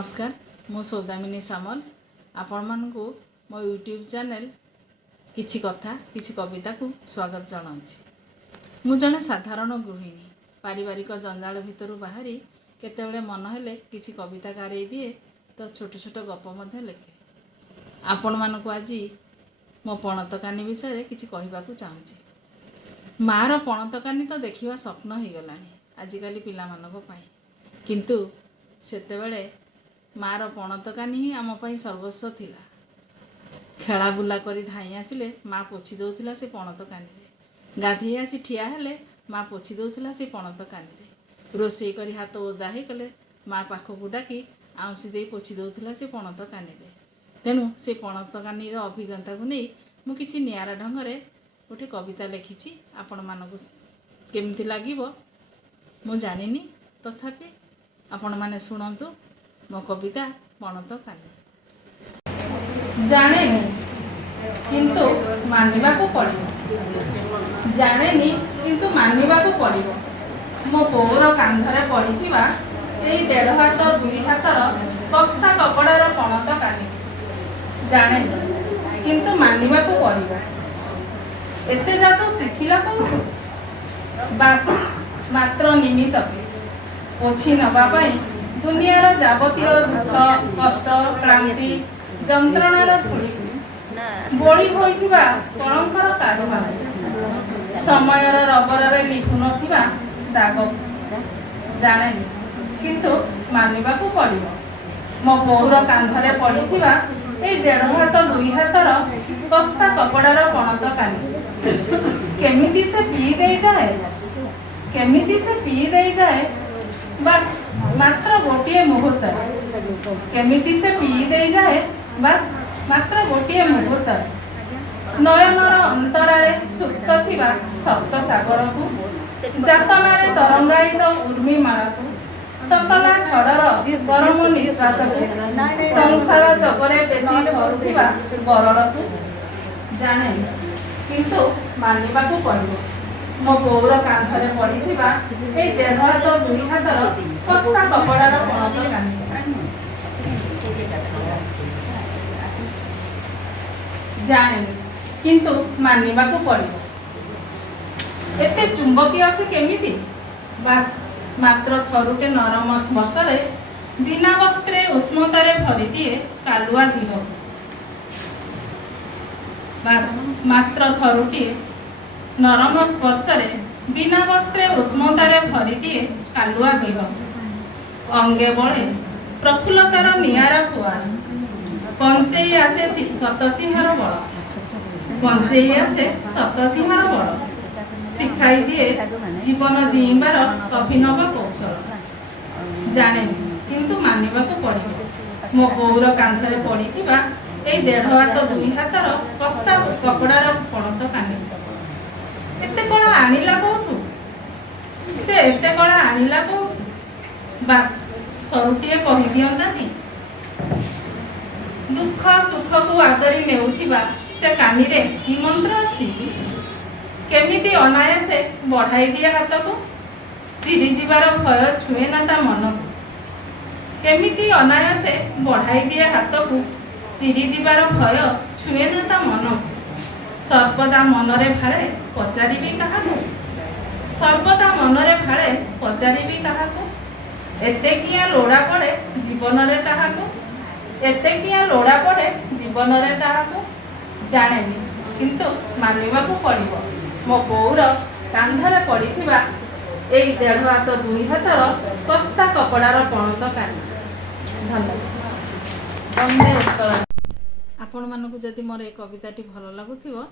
नमस्कार मु सौदामिनी सामल आपण मानकु मो यूट्यूब चैनल किछि कथा किछि कविता को स्वागत जनाऊँगी। मु जने साधारण गृहिणी पारिवारिक जंजाल भितर बाहरी केतेबेले मन हेले किछि कविता गारे दिए तो छोट छोट गप मध्य लिखे। आपण मानकु आज मो पणतकानी विषय किछि कहबाकू चाहूँगी। मार पणतकानी तो देखिबा स्वप्न हो गलानी आजिकाली पिला मानक पई, किंतु सेतेबेले मार पणतकानी ही आम पई सर्वस्व थिला। खेला बुला करी धाई आसिले माँ पोछि दउथिला से पणतकानी, गाधई आसी ठिया हेले माँ पोछि दउथिला से पणतकानी, रोषेई करी हाथ ओदा हे कले माँ पाखकु डाकी आउंसी देई पोछि दउथिला से पणतकानी। तेणु से पणतकानी अभिज्ञता को नहीं मु किछि नियारा ढंगरे गोटे कविता लिखिछि। आपण मानकु केमती लागिबो मु जानिनी, तथापि आपण माने सुनंतु मो कविता पणतकानी। जानेनी किंतु मानिबाकू पड़िबो, जानेनी किंतु मानिबाकू पड़िबो। मो पौर कांधरे पड़िथिबा एई 1.5 हाथ 2 हाथर कस्ता कपड़ार पणतकानी। जानेनी किंतु मानिबाकू पड़िबो। एते जातो शिखिला कोठु? बास मात्र निमिषके पोछि नबा पई दुनियार जावतीय दुख कष्ट क्रांति जंत्रणार धूली बोली होइथिबा कलंकर कारुमान समयर रबରରେ लिखु नथिबा दाग। जानेनी किंतु मानिबाकू पड़िबो। मो पौर कांधरे पड़िथिबा ए 1.5 हाथ 2 हाथर कस्ता कपड़ार पणतकानी। केमिति से पी दे जाए, केमिति से पी दे जाए बस मात्र गोटे मुहूर्त। केमिति से पी दे जाए बस मात्र गोटे मुहूर्त। नयनर अंतराले सुप्त थिबा सप्त सागर को जातनारे तरंगायित उर्मिमाला को ततला छड़र गरम निश्वास को संसार जगरे बेसी धरुथिबा गरल को। जाने किंतु मानिबाकू पड़िबो। मो पौर कांधरे पड़िथिबा ए 1.5 हाथ 2 हाथर कस्ता कपड़ार पणतकानी। जानेनी किंतु मानिबाकू पड़िबो। एते चुंबकीय से केमिति? बस मात्र थरुटे नरम स्पर्शरे बिना वस्त्रे उष्णतारे भरी दिए कालुआ दिह। बस मात्र थरुटे नरम स्पर्शरे बिना वस्त्रे उष्णतारे भरी दिए कालुआ दिह। अंगे बळे प्रफुल्लतार नियारा फुआर पंचेई आसे शतसिंहर बल, पंचेई आसे शतसिंहर बल शिखाई दिए जीवन जीइबार अभिनव कौशल। जानेनी किंतु मानिबाकू पड़िबो। मो पौर कांधरे पड़िथिबा एई 1.5 हाथ 2 हाथर कस्ता कपड़ार पणतकानी। एते कला आनिला कोठु? से एते कला आनिला कोठु? बस थरुटिए कहि दियंतानी। दुख सुख को आदरी नेउथिबा से कानी रे की मंत्र अछि? केमिति अनायासे बढ़ाई दिए हाथ को चिरी जीवार भय छुए ना ता मन को। केमिति अनायासे बढ़ाई दिए हाथ को चिरी जीवार भय छुए ना ता मन को। सर्वदा मनरे भाळे पचारिबी काहाकू, सर्वदा मनरे भाळे पचारिबी काहाकू। एते किया लोड़ा पड़े जीवन रे ताहाकू, एते किया लोड़ा पड़े जीवन रे ताहाकू। जानेनी किंतु मानिबाकू पड़िबो। मो पौर कांधरे पड़िथिबा एई 1.5 हाथ 2 हाथर कस्ता कपड़ार पणतकानी। धन्यवाद। आपण मानकु जदि मोर ए कविताटी भल लागुथिबो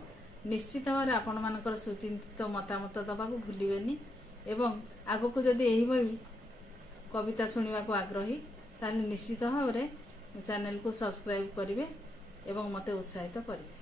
निश्चित भाव आपण मानकर सुचिंतित मतामत दबाकू भूलिबेनी एवं आगकू जदि एही भली कविता सुनिबा को आग्रही ताले निश्चित भाव चैनल को सब्सक्राइब करिवे एवं मते उत्साहित करिवे।